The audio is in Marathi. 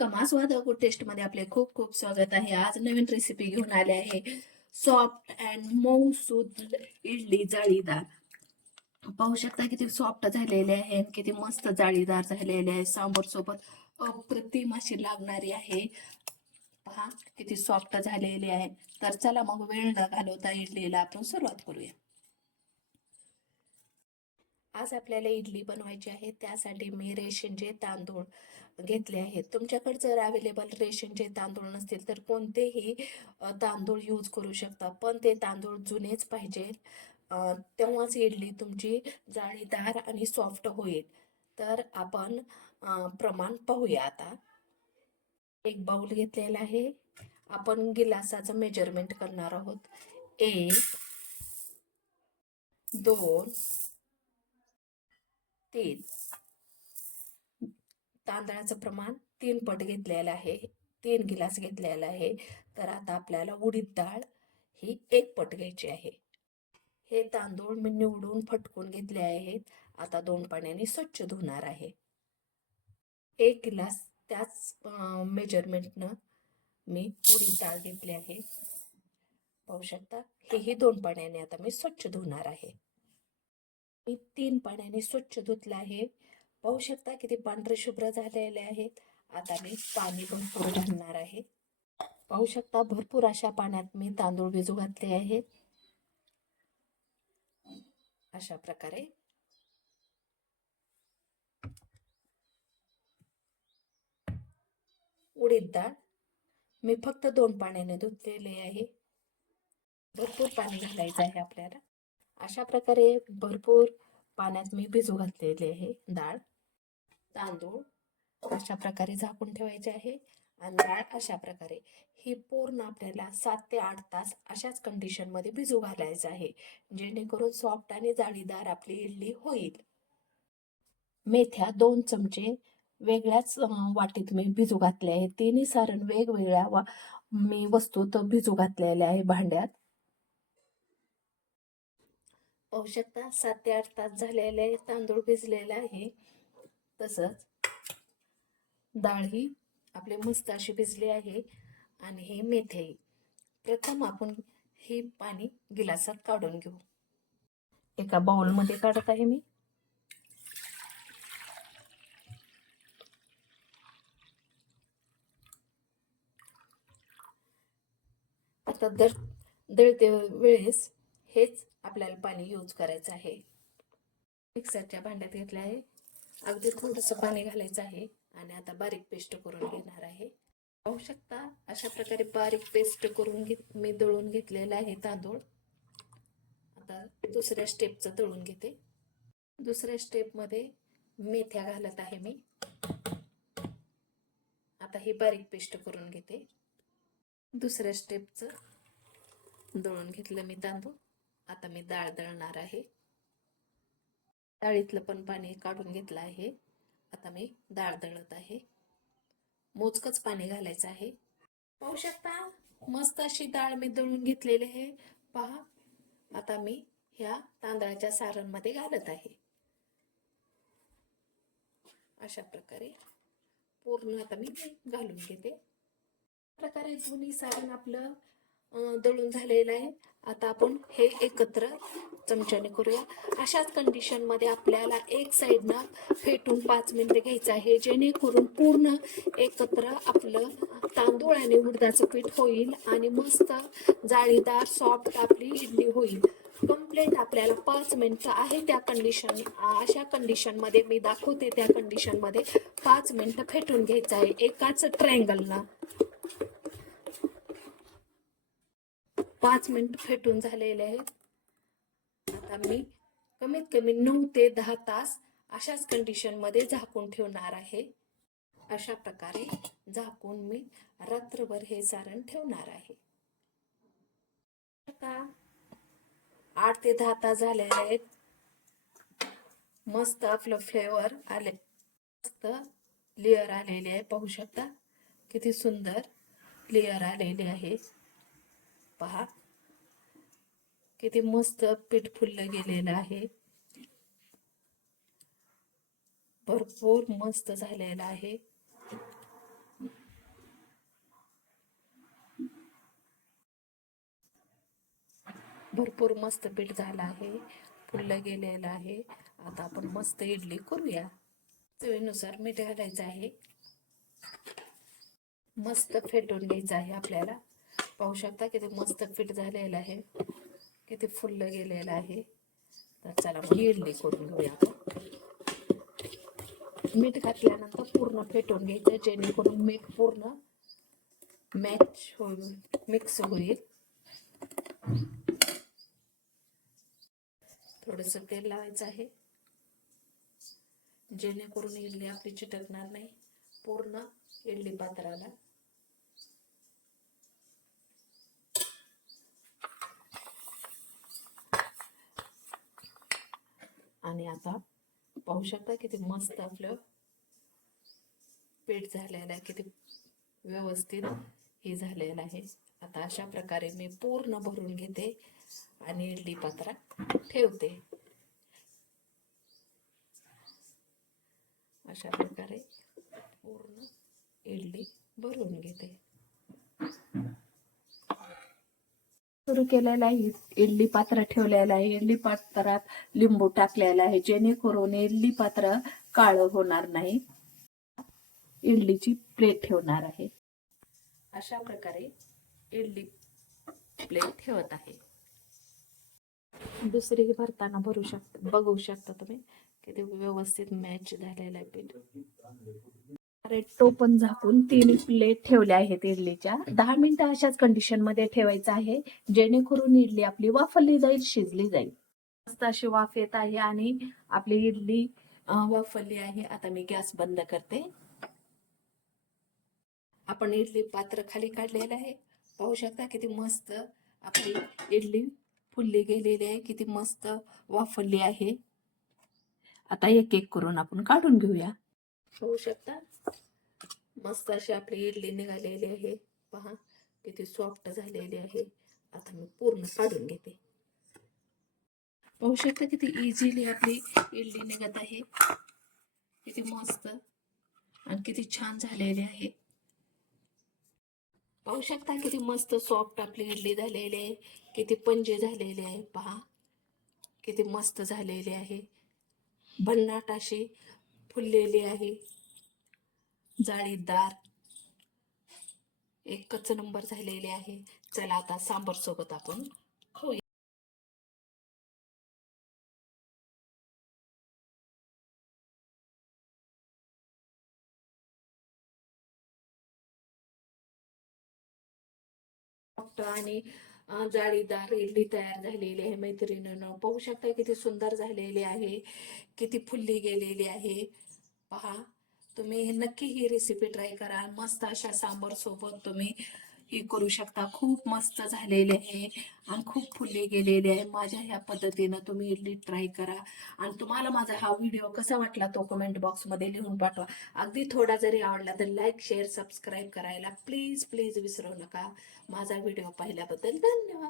वेलकम आस्वाद टेस्टमध्ये आपले खूप खूप स्वागत आहे. आज नवीन रेसिपी घेऊन आले आहे. सॉफ्ट अँड मऊ सूद इडली जाळीदार. पाहू शकता किती सॉफ्ट झालेले आहे किती मस्त जाळीदार झालेले आहे. सांबर सोबत अप्रतिम अशी लागणारी आहे. पहा किती सॉफ्ट झालेली आहे. तर चला मग वेळ न घालवता इडलीला आपण सुरुवात करूया. आज आपल्याला इडली बनवायची आहे. त्यासाठी मी रेशनचे तांदूळ घेतले आहेत. तुमच्याकडे जर अवेलेबल रेशनचे तांदूळ नसतील तर कोणतेही तांदूळ यूज करू शकता. पण ते तांदूळ जुनेच पाहिजे. तेव्हाच इडली तुमची जाळीदार आणि सॉफ्ट होईल. तर आपण प्रमाण पाहूया आता. एक बाउल घेतलेला आहे. आपण गिलासाचं मेजरमेंट करणार आहोत. एक दोन तीन. तांदळाचं प्रमाण तीन पट घेतलेलं आहे तीन गिलास घेतलेला आहे. तर आता आपल्याला उडीद डाळ ही एक पट घ्यायची आहे. हे तांदूळ मी निवडून फटकून घेतले आहेत. आता दोन पाण्याने स्वच्छ धुणार आहे. एक गिलास त्याच मेजरमेंटनं मी उडीद डाळ घेतली आहे. पाहू शकता हेही दोन पाण्याने आता मी स्वच्छ धुणार आहे. मी तीन पाण्याने स्वच्छ धुतलं आहे. पाहू शकता किती पांढरे शुभ्र झालेले आहेत. आता मी पाणी भरपूर घालणार आहे. पाहू शकता भरपूर अशा पाण्यात मी तांदूळ भिजू घातले आहेत. अशा प्रकारे. उडीद डाळ मी फक्त दोन पाण्याने धुतलेले आहे. भरपूर पाणी घालायचं आहे आपल्याला. अशा प्रकारे भरपूर पाण्यात मी भिजू घातलेले आहे डाळ. तांदूळ अशा प्रकारे झाकून ठेवायचे आहे. आणि डाळ अशा प्रकारे ही पूर्ण आपल्याला सात ते आठ तास अशाच कंडिशनमध्ये भिजू घालायचं आहे. जेणेकरून सॉफ्ट आणि जाळीदार आपली इडली होईल. मेथ्या दोन चमचे वेगळ्याच वाटीत मी भिजू घातले आहे तिन्ही सारण वेगवेगळ्या वा मी वस्तूत भिजू घातलेल्या आहे भांड्यात. पाहू शकता सात ते आठ तास झालेले तांदूळ भिजलेले आहे. तसंच डाळ ही आपली मस्त अशी भिजली आहे आणि हे मेथी. प्रथम आपण हे पाणी गिलासात काढून घेऊ. एका बाउलमध्ये काढत आहे मी. आता दर दळते वेळेस हेच आपल्याला पाणी यूज करायचं आहे. मिक्सरच्या भांड्यात घेतलं आहे. अगदी थोडंसं पाणी घालायचं आहे आणि आता बारीक पेस्ट करून घेणार आहे. पाहू शकता अशा प्रकारे बारीक पेस्ट करून घेत मी दळून घेतलेला आहे तांदूळ. आता दुसऱ्या स्टेपचं दळून घेते. दुसऱ्या स्टेपमध्ये मेथ्या घालत आहे मी. आता ही बारीक पेस्ट करून घेते. दुसऱ्या स्टेपचं दळून घेतलं मी तांदूळ. आता मी डाळ दळणार आहे. डाळीतलं पण पाणी काढून घेतलं आहे. आता मी डाळ दळत आहे. मोजकच पाणी घालायचं आहे. पाहू शकता मस्त अशी डाळ मी दळून घेतलेली आहे. पहा आता मी ह्या तांदळाच्या सारणमध्ये घालत आहे. अशा प्रकारे पूर्ण आता मी घालून घेते. प्रकारे दोन्ही सारण आपलं दळून झालेलं आहे. आता आपण हे एकत्र चमच्याने करूया. अशाच कंडिशनमध्ये आपल्याला एक साईडनं फेटून पाच मिनटं घ्यायचं आहे. जेणेकरून पूर्ण एकत्र आपलं तांदूळ आणि उडदाचं पीठ होईल आणि मस्त जाळीदार सॉफ्ट आपली इडली होईल. कंप्लेंट आपल्याला पाच मिनटं आहे त्या कंडिशन अशा कंडिशनमध्ये मी दाखवते त्या कंडिशनमध्ये पाच मिनटं फेटून घ्यायचं आहे. एकाच ट्रायंगलला पाच मिनिट फेटून झालेले आहेत. आता मी कमीत कमी नऊ ते दहा तास अशाच कंडिशनमध्ये झाकून ठेवणार आहे. अशा प्रकारे झाकून मी रात्रभर हे सारण ठेवणार आहे. आता आठ ते दहा तास झालेले आहेत. मस्त आपलं फ्लेवर आले. मस्त लेअर आलेले आहे. पाहू शकता किती सुंदर लेअर आलेले आहे. पहा. किती मस्त पीठ फुललं गेलेलं आहे. भरपूर मस्त झालेलं आहे. भरपूर मस्त पीठ झालं आहे. फुललं गेलेलं आहे. आता आपण मस्त इडली करूया. चवीनुसार मीठ घालायचं आहे. मस्त फेटून घ्यायचं आहे आपल्याला. पाहू शकता किती मस्त फिट झालेलं आहे. किती फुललं गेलेलं आहे. तर चला मग इडली करून घेऊया आपण. मीठ घातल्यानंतर पूर्ण फेटून घ्यायचं जेणेकरून मीठ पूर्ण मॅच होईल मिक्स होईल. थोडस तेल लावायचं आहे. जेणेकरून इडली आपली चिटकणार नाही. पूर्ण इडली पात्राला. आणि आता पाहू शकता किती मस्त आपलं पीठ झालेलं आहे किती व्यवस्थित हे झालेलं आहे. आता अशा प्रकारे मी पूर्ण भरून घेते आणि इडली पात्रात ठेवते. अशा प्रकारे पूर्ण इडली भरून घेते. सुरू केलेला आहे. इडली पात्र ठेवलेलं आहे. इडली पात्रात लिंबू टाकलेला आहे. जेणेकरून इडली पात्र काळं होणार नाही. इडलीची प्लेट ठेवणार आहे. अशा प्रकारे इडली प्लेट ठेवत आहे. दुसरी भरताना भरू शकता बघू शकता तुम्ही. किती व्यवस्थित मॅच झालेला आहे पीठ. अरे टोपण झाकून तीन प्लेट ठेवल्या आहेत इडलीच्या. दहा मिनिटं अशाच कंडिशनमध्ये ठेवायचं आहे जेणेकरून इडली आपली वाफरली जाईल शिजली जाईल. मस्त अशी वाफ येत आहे आणि आपली इडली अं, वाफरली आहे. आता मी गॅस बंद करते. आपण इडली पात्र खाली काढलेलं आहे. पाहू शकता किती मस्त आपली इडली फुलली गेलेली आहे. किती मस्त वाफरली आहे. आता एक एक करून आपण काढून घेऊया. होऊ शकता. मस्त अशी आपली इडली निघालेली आहे. पहा किती सॉफ्ट झालेली आहे. आता मी पूर्ण काढून घेते. पाहू शकता किती इझिली आपली इडली निघत आहे. किती मस्त आणि किती छान झालेली आहे. पाहू शकता किती मस्त सॉफ्ट आपली इडली झालेली आहे. किती पंजे झालेले आहे. पहा किती मस्त झालेली आहे. भन्नाट अशी फुललेली आहे. जाळीदार. एकच नंबर झालेले आहे. चला आता सांबर सोबत आपण खाऊया. आणि जाळीदार इडली तयार झालेली आहे मैत्रिणीनं. पाहू शकता किती सुंदर झालेली आहे किती फुल्ली गेलेली आहे. पहा तुम्ही नक्की ही रेसिपी ट्राय करा. मस्त अशा सांबर सोबत तुम्ही हे करू शकता. खूप मस्त झालेले आहे आणि खूप फुलले गेलेले आहे. माझ्या ह्या पद्धतीनं तुम्ही इडली ट्राय करा. आणि तुम्हाला माझा हा व्हिडिओ कसा वाटला तो कमेंट बॉक्समध्ये लिहून पाठवा. अगदी थोडा जरी आवडला तर लाईक शेअर सबस्क्राईब करायला प्लीज प्लीज विसरू नका. माझा व्हिडिओ पाहिल्याबद्दल धन्यवाद.